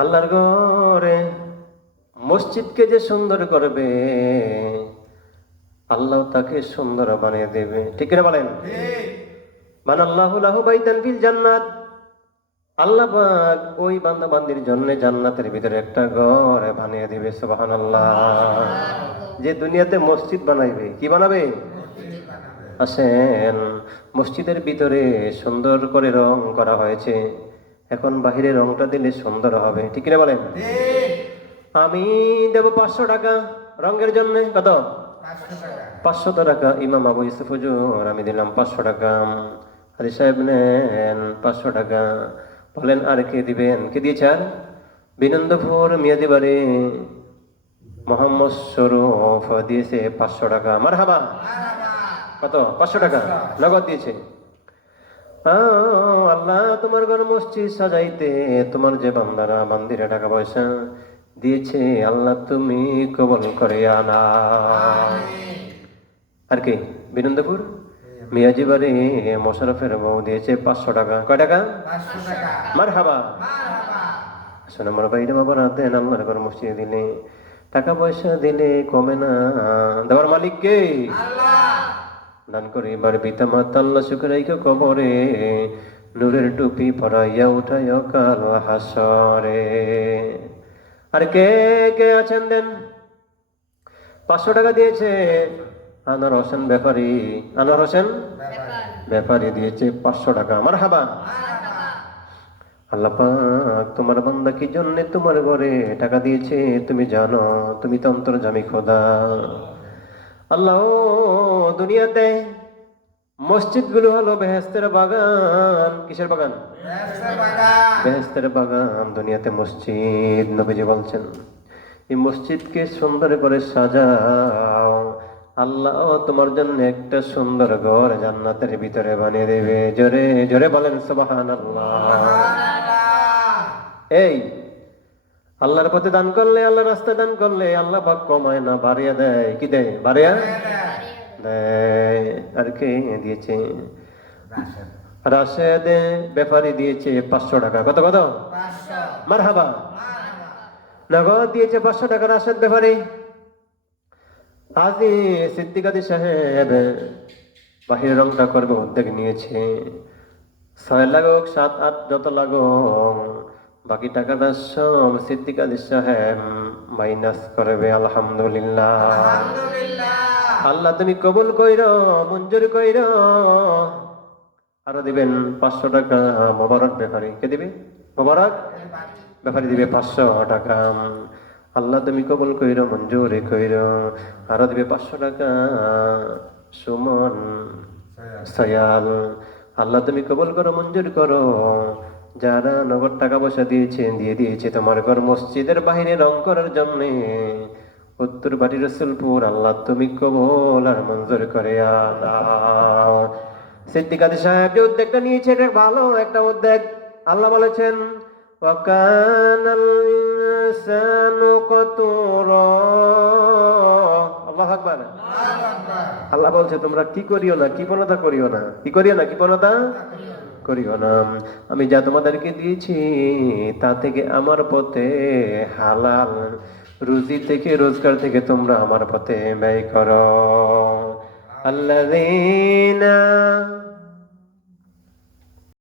আল্লাহর ঘরে মসজিদকে যে সুন্দর করবে আল্লাহ তাকে সুন্দর বানিয়ে দেবে। ঠিক কিনা বলেন? বানাল্লাহু লাহু বাইতান ফিল জান্নাত। আল্লাহ পাক ওই বান্দা বান্দির জন্য জান্নাতের ভিতরে একটা ঘর বানিয়ে দিবে। সুবহানাল্লাহ। যে দুনিয়াতে মসজিদ বানাইবে, কি বানাবে? আসেন, মসজিদের ভিতরে সুন্দর করে রং করা হয়েছে, এখন বাহিরে রংটা দিলে সুন্দর হবে। ঠিক কিনা বলেন? আমি দেব 500 টাকা রঙের জন্য। কত? 500 টাকা। ইমাম আবু ইউসুফ হুজুর, আমি দিলাম 500 টাকা। হাজি সাহেব নেন 500 টাকা। বলেন আর কে দিবেন? কে দিয়েছে? আর বিনন্দপুর মিয়াজি বাড়ি মোহাম্মদ শরুফ দিয়েছে 500 টাকা। মারহাবা। কত? 500 টাকা নগদ দিয়েছে। আল্লাহ, তোমার ঘর মসজিদ সাজাইতে তোমার যে বান্দারা বান্দিরা টাকা পয়সা দিয়েছে, আল্লাহ তুমি কবুল করে আনা। আর কি? বিনন্দপুর মিয়াজি বাড়ি মোশারফের বউ দিয়েছে 500 টাকা। কয় টাকা? মারহাবা। আসলে আমার বাইরে বাবারা দেন, আল্লাহর ঘর মসজিদে দিলে টাকা পয়সা দিলে কমে না, দেওয়ার মালিক কে? দান করে এবার পিতা মাতা আল্লাহ সুখে রাইখা কবরে নূরের টুপি পরাইয়া উঠায় কাল হাসরে। আর কে কে আছেন দেন? 500 টাকা দিয়েছে আনোয়ার হোসেন ব্যাপারী। আনোয়ার হোসেন ব্যাপারী দিয়েছে 500 টাকা। মারহাবা। আল্লাহ পাক তোমার বান্দা কি জন্য তোমার ঘরে টাকা দিয়েছে তুমি জানো? তুমি তো অন্তর্যামী খোদা। আল্লাহ, দুনিয়াতে মসজিদ গুলো হলো বেহেশতের বাগান। কিসের বাগান? বেহেশতের বাগান। দুনিয়াতে মসজিদ, নবীজি বলছেন এই মসজিদকে সুন্দর করে সাজাও, আল্লাহ তোমার জন্য একটা সুন্দর ঘর জান্নাতের ভিতরে বানিয়ে দেবে। জোরে জোরে বলেন সুবহানাল্লাহ। এই আল্লাহর পথে দান করলে, আল্লাহর রাস্তায় দান করলে আল্লাহ পাক কমায় না, বাড়িয়ে দেয়। কি দেয়? বাড়িয়ে দেয়। আর কে দিয়েছে? রাশেদ ব্যাপারী দিয়েছে 500 টাকা। কত? কত? মারহাবা। নগদ দিয়েছে 500 টাকা রাশেদ ব্যাপারী। আজি সিদ্দিকাদি সাহেব বাহিরের রংটা করবে উদ্যোগ নিয়েছে। 6 লাগুক 7-8 যত লাগুক, বাকি টাকাটা সব সিদ্দিকাদি সাহেব মাইনাস করবে। আলহামদুলিল্লাহ। আল্লাহ তুমি কবুল কইর, মঞ্জুর কইর। আরো দিবেন 500 টাকা মোবারক ব্যাপারী। কে দিবে? মোবারক ব্যাপারী দিবে 500 টাকা। আল্লাহ তুমি কবুল কইর, মঞ্জুর কইর। আরো দিবে 500 টাকা সুমন সয়াল। আল্লাহ তুমি কবুল করো, মঞ্জুর করো। যারা নগদ টাকা পয়সা দিয়ে দিয়েছে তোমার ঘর মসজিদের বাহিরে রং করার জন্য, উত্তর বাড়ি রসুলপুর, আল্লাহ তুমি কবুল আর মঞ্জুর করে আল্লাহ। সিদ্দিকাদি সাহেব যে উদ্যোগটা নিয়েছে এটা ভালো একটা উদ্যোগ। আল্লাহ বলেছেন ওয়াকানাল ইনসানু কাতুরা। আল্লাহু আকবার। আল্লাহ বলছে তোমরা কি করিও না, কৃপণতা করিও না। কি করিও না? কৃপণতা করিও না। আমি যা তোমাদেরকে দিয়েছি তা থেকে আমার পথে হালাল রুজি থেকে, রোজগার থেকে তোমরা আমার পথে ব্যয় করো। আল্লাযীনা